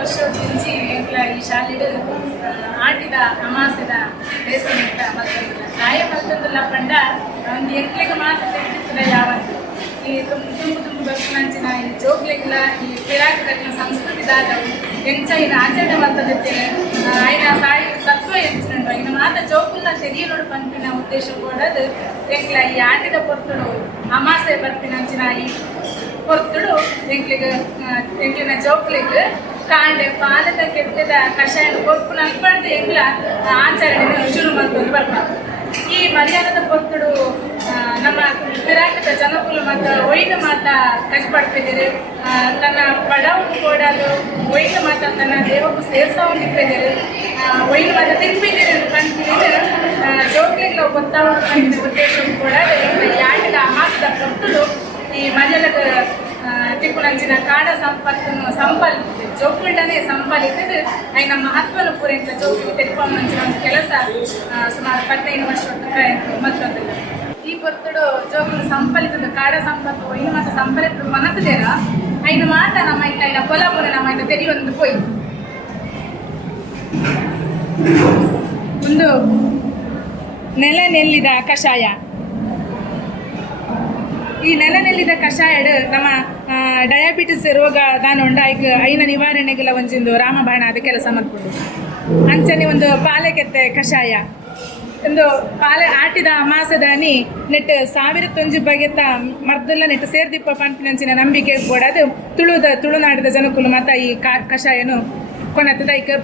ವರ್ಷದಿಂದ ಈ ಶಾಲೆಡು ಆಟಿದ ಅಮಾಸದ ಬೇಸಿಗೆ ಕಾಯ ಮಲ್ತಂದಲ್ಲ ಪಂಡ ಒಂದು ಎಂಟ್ಲಿಗೆ ಮಾತ್ರ ತೆಗೆದಿರ್ತದೆ ಯಾವತ್ತು ಈ ತುಂಬ ಬರ್ಸನಂಚಿನ ಈ ಜೋಗ್ಲಿಗಳ ಈ ಪಿರಾಕಗಳ ಸಂಸ್ಕೃತಿದಾದವು ಎಂಚೈನ ಆಚರಣೆ ಮಾಡ್ತದತ್ತೆ ఆయన సాయి సత్వ ఎంచినండు ఆయన మాత జోకుల తెలియనుడు పంపిన ఉద్దేశం కూడా ఎంక్ల ఈ ఆటిద పొత్తుడు అమాసೆ ಬರ್ಪಿನಂಚಿನ ಈ పొత్తుడు ಎಂಕ್ಲಿನ ಜೋಕ್ಲಿಗೆ ಕಾಂಡೆ ಪಾಲದ ಕೆಟ್ಟದ ಕಷಾಯ ಕೊಟ್ಟು ನಲ್ಪಂದು ಎಂಕ್ಲ ಆಚರಣೆ ಶುರು ಮಾಡ್ಕೊಂಡು ಬರ್ತಾರೆ ಈ ಮರ್ಯಾದದ పొత్తుడు ನಮ್ಮ ಪಿರಾಕದ ಜನಕುಲು ಮತ್ತು ಒಯ್ದು ಮಾತ ಕಷ್ಟಪಡ್ತಿದ್ದೀರಿ ತನ್ನ ಪಡವು ಕೊಡಲು ಒಯ್ದು ಮಾತ ತನ್ನ ದೇವಕ್ಕೂ ಸೇರ್ಸೋನು ಇಟ್ಟಿದ್ದೀರಿ ಒಯ್ದು ಮಾತ ತಿನ್ಪಿದ್ದೀರಿ ಕಂಡು ಜೋಕ್ಲಿಗೆ ಗೊತ್ತಾಗ ಉದ್ದೇಶ ಕೂಡ ಈ ಆಟದ ಅಮಾಸದ పొత్తుడు ಈ ಮರ್ಯಾದದ ತಿಕ್ಕುನಂಚಿನ ಕಾಡ ಸಂಪತ್ತನ್ನು ಸಂಪಾಲಿಸಿದೆ ಜೋಕುಂಡನೇ ಸಂಪಾಲಿಸಿದ್ದು ఆయన ಮಹತ್ವನು ಪೂರೈಸಿದ ಜೋಕಿಗೆ ತೆಗೆದುಕೊಂಡಂಚಿನ ಒಂದು ಕೆಲಸ ಸುಮಾರು 15 ವರ್ಷ ಮತ್ತೊಂದು ಈ పొత్తుడు ಜೋಕುಲು ಸಂಪಾಲಿಸಿದ ಕಾಡ ಸಂಪತ್ತು ಇನ್ನು ಮಾತ್ರ ಸಂಪಾಲಿಸಿದ ಮನತದೇರ ఆయన ಮಾತ ನಮ್ಮ ಇಲ್ಲ ಕೊಲಪುರ ನಮ್ಮ ಇಲ್ಲ ತೆರೆಯೊಂದು ಪೋಯಿ ಒಂದು ನೆಲ ನೆಲ್ಲಿದ ಕಷಾಯ ಈ ನೆಲನೆಲ್ಲಿದ ಕಷಾಯಡ್ ನಮ್ಮ ಡಯಾಬಿಟಿಸ್ ರೋಗ ದಾನೊಂಡ ಐನ ನಿವಾರಣೆಗೆಲ್ಲ ಒಂಜಿಂದು ರಾಮಬಾಣ ಅದು ಕೆಲಸ ಮಾಡ್ಕೊಂಡು ಅಂಚನೆ ಒಂದು ಪಾಲೆಕೆತ್ತೆ ಕಷಾಯ ಒಂದು ಪಾಲೆ ಆಟಿದ ಅಮಾಸದಾನಿ ನೆಟ್ಟು 1001 ಬಗೆತ ಮರ್ದೆಲ್ಲ ನೆಟ್ಟು ಸೇರ್ದಿಪ್ಪ ಪಂಪಿನಂಚಿನ ನಂಬಿಕೆ ಕೂಡ ಅದು ತುಳುನಾಡಿದ ಜನಕ್ಕೂ ಮತ್ತು ಈ ಕಷಾಯನು ಕೊನತ್ತದ ಈಗ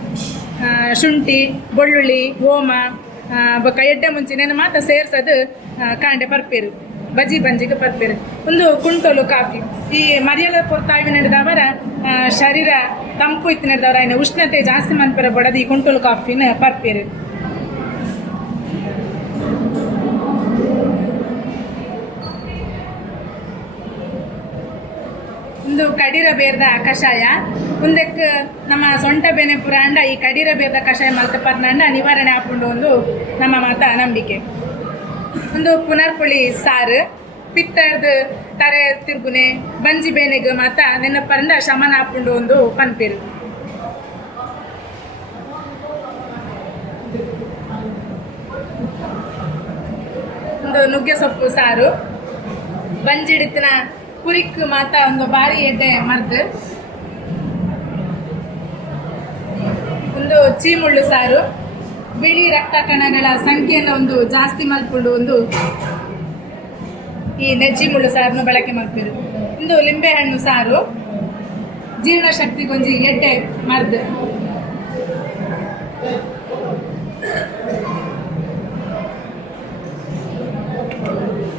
ಶುಂಠಿ ಬೆಳ್ಳುಳ್ಳಿ ಓಮ ಬೊಕ್ಕ ಎಡ್ಡೆ ಮುಂಚಿನ ಮಾತ ಸೇರ್ಸೋದು ಕಾಂಡೆ ಪರ್ಪೇರು ಬಜ್ಜಿ ಬಂಜಿಗೆ ಪರ್ಪೇರು ಒಂದು ಕುಂಟೋಲು ಕಾಫಿ ಈ ಮರಿಯಲ ಪೊರ್ತಾವಿ ನಡೆದವರ ಶರೀರ ತಂಪು ಇತ್ತು ನಡೆದವರ ఆయన ಉಷ್ಣತೆ ಜಾಸ್ತಿ ಮನ್ಪರ ಬಡದು ಈ ಕುಂಟೋಲು ಕಾಫಿನ ಪರ್ಪೇರು ಒಂದು ಕಡಿರ ಬೇರ್ದ ಕಷಾಯ ಮುಂದಕ್ಕೆ ನಮ್ಮ ಸೊಂಟ ಬೆನೆ ಪುರಾಂಡ ಈ ಕಡಿರ ಬೇರ್ದ ಕಷಾಯ ಮಲ್ತ ಪರ್ನಾಂಡ ನಿವಾರಣೆ ಹಾಕೊಂಡು ಒಂದು ನಮ್ಮ ಮಾತ ನಂಬಿಕೆ ಒಂದು ಪುನರ್ಪುಳಿ ಸಾರು ಪಿತ್ತರ್ದು ತರೆ ತಿರುಗುನೆ ಬಂಜಿ ಬೇನೆಗೆ ಮಾತ ನೆನಪರಂದ ಶಮನ ಹಾಕೊಂಡು ಒಂದು ಪನ್ಪೇರು ಒಂದು ನುಗ್ಗೆ ಸೊಪ್ಪು ಸಾರು ಬಂಜಿಡಿತಿನ ಕುರಿಕ್ ಮಾತ ಒಂದು ಬಾರಿ ಎಡ್ಡೆ ಮರ್ದು ಒಂದು ಚೀಮುಳ್ಳು ಸಾರು ಬಿಳಿ ರಕ್ತ ಕಣಗಳ ಸಂಖ್ಯೆಯನ್ನು ಒಂದು ಜಾಸ್ತಿ ಮಲ್ಕೊಂಡು ಒಂದು ಈ ನೆಜ್ಜಿ ಮುಳ್ಳು ಸಾರನ್ನು ಬಳಕೆ ಮಾಡ್ತೀರು ಒಂದು ಲಿಂಬೆಹಣ್ಣು ಸಾರು ಜೀರ್ಣಶಕ್ತಿಗೊಂಜಿ ಎಡ್ಡೆ ಮರ್ದು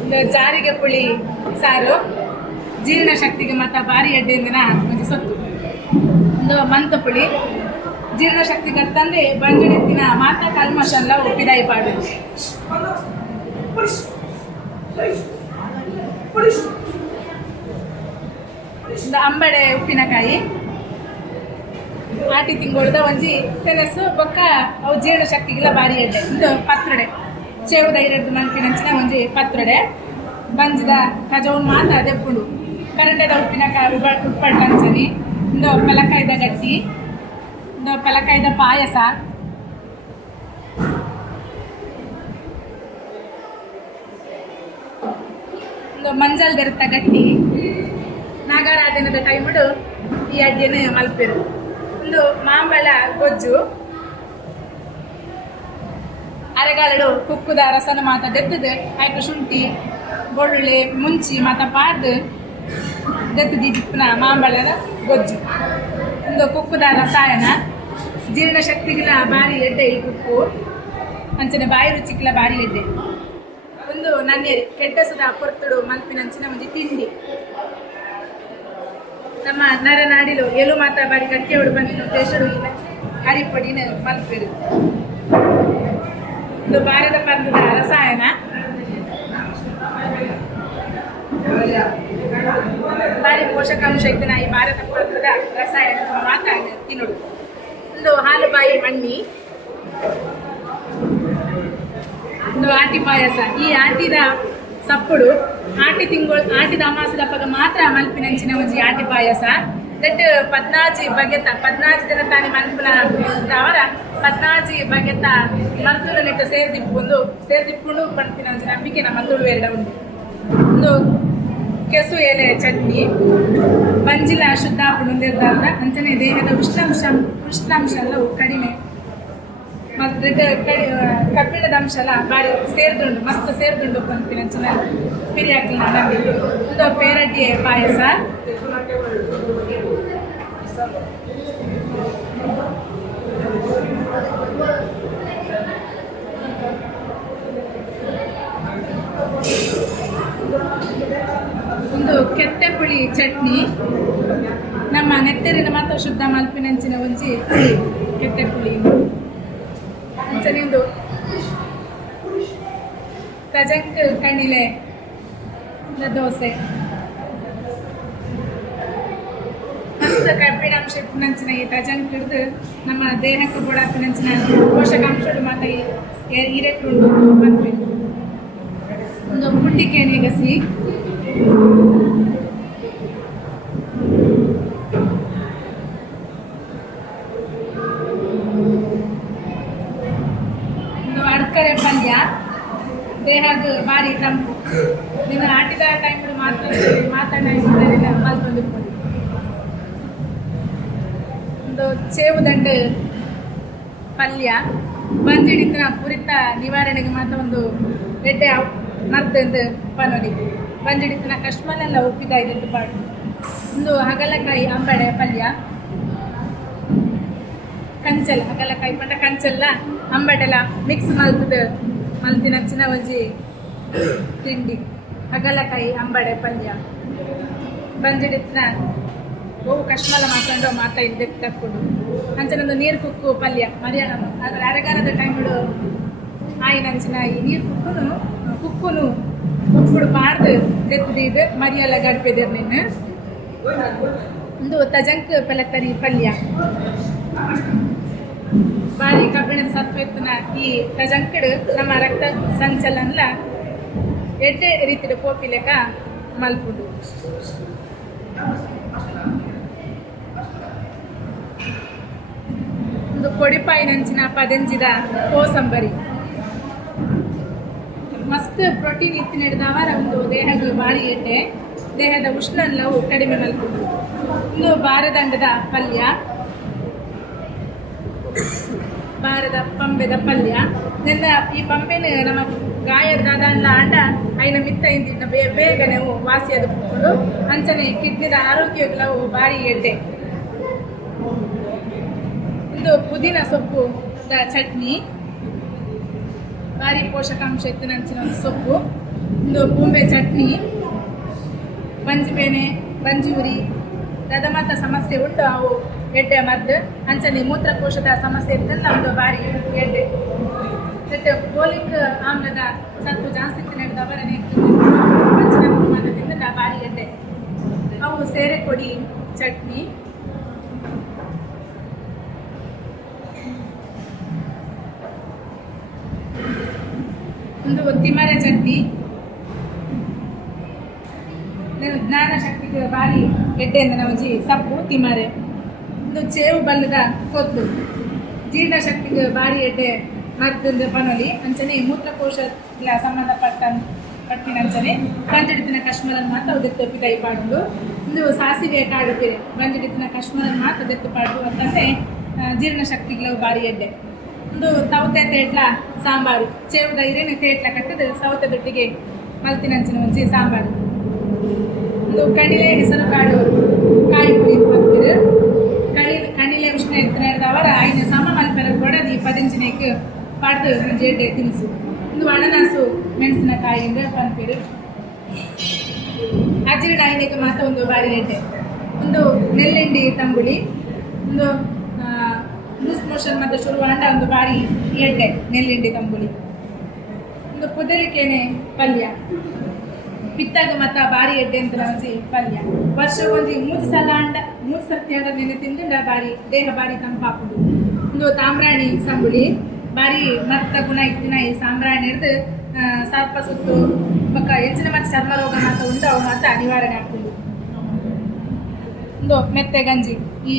ಒಂದು ಜಾರಿಗೆ ಪುಳಿ ಸಾರು ಜೀರ್ಣಶಕ್ತಿಗೆ ಮತ್ತು ಭಾರಿ ಎಡ್ಡೆಂದಿನ ಒಂದು ಸೊತ್ತು ಒಂದು ಮಂತ ಪುಳಿ ಜೀರ್ಣಶಕ್ತಿಗೆ ತಂದೆ ಬಂಜಡಿತ್ತಿನ ಮಾತ ಕಲ್ಮಶಲ್ಲ ಒಪ್ಪಿದಾಯಿ ಪಾಡು ಒಂದು ಅಂಬಡೆ ಉಪ್ಪಿನಕಾಯಿ ಆಟಿ ತಿಂಗೊಳ್ದ ಒಂಜಿ ತೆನಸು ಬೊಕ್ಕ ಅವು ಜೀರ್ಣಶಕ್ತಿಗೆಲ್ಲ ಭಾರಿ ಎಡ್ಡೆ ಒಂದು ಪತ್ರೊಡೆ ಚೇವು ಧೈರ್ಯದ ಮನ್ಪಿನಂಚಿನ ಒಂಜಿ ಪತ್ರೊಡೆ ಬಂಜದ ಕಜವನ್ನು ಮಾತ ದೆಪ್ಪುಂಡು ಕರಂಡದ ಉಪ್ಪಿನಕಾಯಿ ಉಪ್ಪಟ್ಟಂಚನಿ ಒಂದು ಪಲಕಾಯ್ದ ಗಟ್ಟಿ ಒಂದು ಪಲಕಾಯ್ದ ಪಾಯಸ ಒಂದು ಮಂಜಲ್ ಬೆರೆತ ಗಟ್ಟಿ ನಾಗಾರಾಧನದ ಟೈಮಡು ಈ ಅಡ್ಡಿಯನ್ನು ಮಲ್ಪೆರು ಒಂದು ಮಾಂಬಳ ಗೊಜ್ಜು ಅರೆಗಾಲಡು ಕುಕ್ಕುದ ರಸನ ಮಾತ ದೆತ್ತದು ಆಯ್ತು ಶುಂಠಿ ಬೆಳ್ಳುಳ್ಳಿ ಮುಂಚಿ ಮಾತ ಪಾಡ್ದು ದೆತ್ತದಿ ದಿಪ್ಪನ ಮಾಂಬಳದ ಗೊಜ್ಜು ಒಂದು ಕುಕ್ಕುದ ರಸಾಯನ ಜೀರ್ಣಶಕ್ತಿಗೆಲ್ಲ ಭಾರಿ ಎಡ್ಡೆ ಈ ಕುಕ್ಕು ಅಂಚನೆ ಬಾಯಿ ರುಚಿಗೆಲ್ಲ ಭಾರಿ ಎಡ್ಡೆ ಒಂದು ನನ್ನೇರಿ ಕೆಡ್ಡಸದ ಪೊರ್ತುಡು ಮಲ್ಪಿನಂಚಿನ ಒಂಜಿ ತಿಂಡಿ ನಮ್ಮ ನರನಾಡಿಲು ಎಲು ಮಾತ ಬಾರಿ ಗಟ್ಟಿಯೋಡು ಬಂದಿನ ದೇಶಡು ಹರಿಪೊಡಿನ ಮಲ್ಪೆರು ಒಂದು ಬಾರದ ಪರ್ಣದ ರಸಾಯನ ಭಾರಿ ಪೋಷಕಾಂಶ ಇದ್ದನ ಈ ಭಾರತ ಪರ್ಣದ ರಸಾಯನ ಮಾತ ತಿನ್ನೋಡು ಒಂದು ಹಾಲು ಬಾಯಿ ಮಣ್ಣಿ ಒಂದು ಆಟಿ ಪಾಯಸ ಈ ಆಟಿದ ಸಪ್ಪುಡು ಆಟಿದ ಅಮಾಸದ ಹಬ್ಬಗ ಮಾತ್ರ ಮಲ್ಪಿನಂಚಿನ ಒಂಜಿ ಆಟಿ ಪಾಯಸ ದಟ್ 14 ಬಗೆತ 14 ದಿನ ತಾನಿ ಮನ್ಪುನ ಅವರ 14 ಬಗೆತ ಮರ್ತುದ ನೆಟ್ಟು ಸೇರ್ದಿಪ್ಪುಂಡು ಪಂಪಿನ ನಂಬಿಕೆ ನಮ್ಮ ತುಳು ಎರಡ ಉಂಟು. ಒಂದು ಕೆಸು ಎಲೆ ಚಟ್ನಿ ಬಂಜಿಲ ಶುದ್ಧ ಪುಣಂದಿರ್ದಾದ್ರ ಅಂಚನೆ ದೇಹದ ಉಷ್ಣಾಂಶ ಎಲ್ಲವೂ ಕಡಿಮೆ ಮತ್ತು ಕಬ್ಬಿಣದ ಅಂಶ ಎಲ್ಲ ಭಾರಿ ಸೇರ್ದುಂಡು ಮಸ್ತ್ ಸೇರ್ದುಂಡು ಪಂಪಿನ ಅಂಚನೆ ಪಿರಿ ಹಾಕಿ ನಂಬಿಕೆ. ಒಂದು ಪೇರಡ್ಡಿಯ ಪಾಯಸ, ಒಂದು ಕೆತ್ತೆ ಪುಳಿ ಚಟ್ನಿ, ನಮ್ಮ ನೆತ್ತರಿನ ಮಾತ್ರ ಶುದ್ಧ ಮಲ್ಪಿನಂಚಿನ ಒಂಜಿ ಕೆತ್ತೆ ಪುಳಿ ಅಂಚನೆ ಒಂದು ತಜಂಕ್ ಕಣ್ಣಿಲೆ ದೋಸೆ ಮಸ್ತ್ ಕಬ್ಬಿಣಾಂಶ ನಂಚಿನ ಈ ತಜಂಕ್ ಹಿಡಿದು ನಮ್ಮ ದೇಹಕ್ಕೆ ಕೊಡಾಪಿನಂಚಿನ ಪೋಷಕಾಂಶಗಳು ಮಾತ್ರ ಹಿರೇಟುಂಡು ಮಲ್ಪಿ. ಒಂದು ಪುಂಡಿಕೇನೆ ಗಸಿ, ಒಂದು ಅಡ್ಕರೆ ಪಲ್ಯ ದೇಹದ ಭಾರಿ ತಂಪು. ನಿನ್ನ ಆಟಿದ ಟೈಮ್ ಮಾತಾಡಿದ ಮಲ್ಕೊಂಡಿರ್ಬೋದು. ಒಂದು ಚೇವುದಂಡು ಪಲ್ಯ ಬಂಜಿಡಿನ ಪುರಿತ ನಿವಾರಣೆಗೆ ಮಾತ್ರ ಒಂದು ಎಡ್ಡೆ ಮರ್ದಂದು ಪನೋಲಿ ಬಂಜಿಡಿನ ಕಶ್ಮಲೆಲ್ಲ ಉಪ್ಪಿದಾಯ್ದು ಪಾಡು. ಒಂದು ಹಗಲಕಾಯಿ ಅಂಬಡೆ ಪಲ್ಯ, ಕಂಚಲ್ ಹಗಲಕಾಯಿ ಪಂಡ ಕಂಚಲ್ಲ ಅಂಬಡೆಲ್ಲ ಮಿಕ್ಸ್ ಮಲ್ತಿನಚ್ಚಿನ ಒಂಜಿ ತಿಂಡಿ ಹಗಲಕಾಯಿ ಅಂಬಡೆ ಪಲ್ಯ ಬಂಜಿಡಿನ ಗೋವು ಕಶ್ಮಲ ಮಾತಾಡೋ ಇದ್ದೆ ತಕ್ಕೊಂಡು ಅಂಚನೊಂದು ನೀರು ಕುಕ್ಕು ಪಲ್ಯ ಮರಿಯಾಣ ಅದ್ರ ಅರಗಾರದ ಟೈಮ್ಡು ಆಯಿನಂಚಿನ ಈ ನೀರು ಕುಕ್ಕುನು ಉಪ್ಪುಡು ಪಾಡ್ದು ತೆತ್ತಿದ್ದು ಮರಿಯೆಲ್ಲ ಗಡ್ಪೆದಿರ್ ನಿನ್ನ. ಒಂದು ತಜಂಕ್ ಪೆಲತ್ತರಿ ಪಲ್ಯ ಭಾರಿ ಕಬ್ಬಿಣದ ಸತ್ವ ಎತ್ತಿನ ಈ ತಜಂಕಡು ನಮ್ಮ ರಕ್ತ ಸಂಚಲನ ಎಡ್ಡೆ ರೀತಿಯ ಪೋಪಿಲೆಕ ಮಲ್ಪುಡು. ಒಂದು ಕೊಡಿಪಾಯಿನಂಚಿನ ಪದಂಜಿದ ಕೋಸಂಬರಿ ಮಸ್ತ್ ಪ್ರೋಟೀನ್ ಇತ್ತಿನ ಹಿಡಿದವರ ಒಂದು ದೇಹದ ಭಾರಿ ಎಡ್ಡೆ ದೇಹದ ಉಷ್ಣ ಎಲ್ಲವೂ ಕಡಿಮೆ ಮಲ್ಪುಡು. ಒಂದು ಬಾರದಂಡದ ಪಲ್ಯ, ಬಾರದ ಪಂಬೆದ ಪಲ್ಯ ನೆಲ್ಲ ಈ ಪಂಬೆನ ನಮ್ಮ ಗಾಯದ ಆಂಡ ಐನ ಮಿತ್ತ ಇಂದಿನ ಬೇಗ ನಾವು ವಾಸಿಯಾದ ಬಿಟ್ಕೊಂಡು ಅಂಚನೆ ಕಿಡ್ನಿದ ಆರೋಗ್ಯಗಳು ಭಾರಿ ಎಡ್ಡೆ. ಒಂದು ಪುದೀನ ಸೊಪ್ಪು ಚಟ್ನಿ ಭಾರಿ ಪೋಷಕಾಂಶ ಎತ್ತಿನಂಚಿನ ಒಂದು ಸೊಪ್ಪು. ಒಂದು ಬೂಂಬೆ ಚಟ್ನಿ, ಬಂಜಿಬೇನೆ ಬಂಜಿ ಉರಿ ರದಮಾತ ಸಮಸ್ಯೆ ಉಂಟು ಅವು ಎಡ್ಡೆ ಮದ್ದು ಅಂಚನೆ ಮೂತ್ರಕೋಶದ ಸಮಸ್ಯೆ ಇದ್ದಲ್ಲ ಒಂದು ಭಾರಿ ಎಡ್ಡೆ. ಮತ್ತೆ ಫೋಲಿಕ್ ಆಮ್ಲದ ಸತ್ತು ಜಾಸ್ತಿ ತಿನ್ನದವರ ಮಂಚಿನ ಪ್ರಮಾಣದಿಂದ ಭಾರಿ ಎಡ್ಡೆ. ಅವು ಸೇರೆ ಕೊಡಿ ಚಟ್ನಿ, ಒಂದು ತಿಮರೆ ಚಟ್ನಿ ಜ್ಞಾನ ಶಕ್ತಿಗೆ ಭಾರಿ ಎಡ್ಡೆ ಅಂದ್ರೆ ಒಂಜಿ ಸಪ್ಪು ತಿಮರೆ. ಒಂದು ಚೇವು ಬಲ್ಲದ ಕೊತ್ತು ಜೀರ್ಣಶಕ್ತಿಗೆ ಭಾರಿ ಎಡ್ಡೆ ಮದ್ದು ಪನೊಲಿ ಅಂಚನೆ ಮೂತ್ರಕೋಶ ಸಂಬಂಧಪಟ್ಟಿನಂಚನೆ ಬಂಜಿಡಿತಿನ ಕಶ್ಮಲನ್ ಮಾತ್ರ ಅವು ದೆತ್ತು ಕೈ ಪಾಡು. ಒಂದು ಸಾಸಿವೆ ಕಾಡು ಬೇರೆ ಬಂಜಿಡಿತಿನ ಕಶ್ಮಲನ್ ಮಾತ್ರ ದೆತ್ತು ಪಾಡು ಅಂತಂದರೆ ಜೀರ್ಣಶಕ್ತಿಗಳು ಭಾರಿ ಎಡ್ಡೆ. ಒಂದು ತವತೆ ತೇಟ್ಲ ಸಾಂಬಾರು ಚೇವುದ ಹಿರೇನೆ ತೇಟ್ಲ ಕಟ್ಟದು ಸೌತೆ ದೊಟ್ಟಿಗೆ ಮಲ್ತಿನಂಚಿನ ಒಂಜಿ ಸಾಂಬಾರು. ಒಂದು ಕಣಿಲೆ ಹೆಸರು ಕಾಡು ಕಾಯಿ ಪುಡಿ ಹಾಕ್ತಿರು ಕಣಿಲೆ ಉಷ್ಣ ಎತ್ತಿನ ಹಿಡಿದವರ ಐದು ಸಮ ಮಲ್ಪೆರ ಕೊಡದು ಈ ಪದಿಂಚಿನಕ್ಕೆ ಪಾಡ್ದು ಒಂಜಿ ಎಡ್ಡೆ ತಿನಿಸು. ಒಂದು ಅಣನಾಸು ಮೆಣಸಿನಕಾಯಿಂದ ಪನ್ಪೇರು ಅಜ್ಜಿಗಡ ಐದಕ್ಕೆ ಮಾತ್ರ ಒಂದು ಬಾರಿ ಎಡ್ಡೆ. ಒಂದು ನೆಲ್ಲಿಂಡಿ ತಂಬುಳಿ, ಒಂದು ಲೂಸ್ ಮೋಷನ್ ಮತ್ತು ಶುರುವಾಂಡ ಒಂದು ಬಾರಿ ಎಡ್ಡೆ ನೆಲ್ಲಿಂಡಿ ತಂಬುಳಿ. ಒಂದು ಕುದಲಿಕೆನೆ ಪಲ್ಯ ಪಿತ್ತಾಗ ಮತ್ತು ಭಾರಿ ಎಡ್ಡೆ ಅಂತ ಒಂಜಿ ಪಲ್ಯ. ವರ್ಷಕ್ಕೊಂದು 3 ಸಲ ಅಂಡ 3 ಸರ್ತಿ ಆದ ನೆನೆ ತಿಂದು ಭಾರಿ ದೇಹ ಭಾರಿ ತಂಪಾಪುದು. ಒಂದು ತಾಮ್ರಾಣಿ ಸಂಬುಳಿ ಭಾರಿ ಮತ್ತ ಗುಣ ಇತ್ತಿನ ಈ ಸಾಂಬ್ರಾಣಿ ಹಿಡಿದು ಸರ್ಪ ಸುತ್ತು ಬಕ್ಕ ಹೆಚ್ಚಿನ ಮತ್ತು ಚರ್ಮ ರೋಗ ಮಾತ್ರ ಉಂಟು ಅವು ಮಾತ್ರ ನಿವಾರಣೆ ಆಗ್ತದೆ. ಒಂದು ಮೆತ್ತೆ ಗಂಜಿ ಈ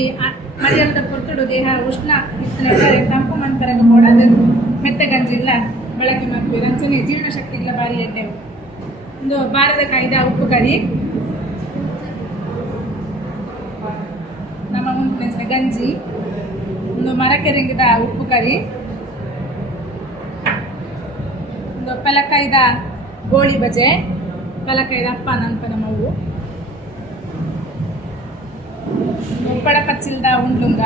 ಮಳೆಯಲ್ದ ಪುರ್ತುಡು ದೇಹ ಉಷ್ಣ ಇತ್ತನೆ ತಂಪು ಮಂತರಂಗ ಮಾಡೋದು ಮೆತ್ತೆ ಗಂಜಿ ಇಲ್ಲ ಬಳಕೆ ಮಾಡ್ತೀವಿ ರಂಚನೆ ಜೀರ್ಣಶಕ್ತಿ ಇಲ್ಲ ಬಾರಿ ಎಣ್ಣೆ ಒಂದು ಬಾರದ ಕಾಯ್ದ ಉಪ್ಪು ಕರಿ ನಮ್ಮ ಮುಂಚಿನ ಗಂಜಿ ಒಂದು ಮರಕ್ಕೆ ರೆಂಗದ ಉಪ್ಪು ಕರಿ ಒಂದು ಪಲಕಾಯ್ದ ಗೋಳಿ ಬಜೆ ಪಲಕಾಯ್ದ ಅಪ್ಪ ನನ್ಪನ ಮವು ಉಪ್ಪಡ ಪಚ್ಚಿಲ್ದ ಉಂಡ್ಲುಂಗ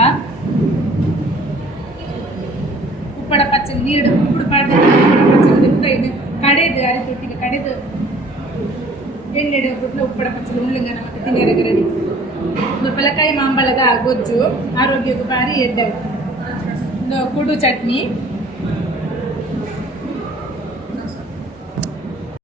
ಉಪ್ಪಡ ಪಚ್ಚಲ್ ನೀರು ಉಪ್ಪುಡು ಪಾಡ್ದು ಪಚ್ಚಲ್ ಕಡೆದು ಅರೆ ತೊಟ್ಟಿಗೆ ಕಡೆದು ಎಣ್ಣೆ ಬಿಟ್ಟು ಉಪ್ಪಡ ಪಚ್ಚಲ್ ಉಂಡ್ಲುಂಗ ನಮ್ಮ ತಿನ್ನರಿಗೆ ರೆಡಿ ಒಂದು ಪಲಕಾಯಿ ಮಾಂಬಳದ ಗೊಜ್ಜು ಆರೋಗ್ಯಕ್ಕೂ ಭಾರಿ ಎಡ್ಡೆ ಒಂದು ಕುಡು ಚಟ್ನಿ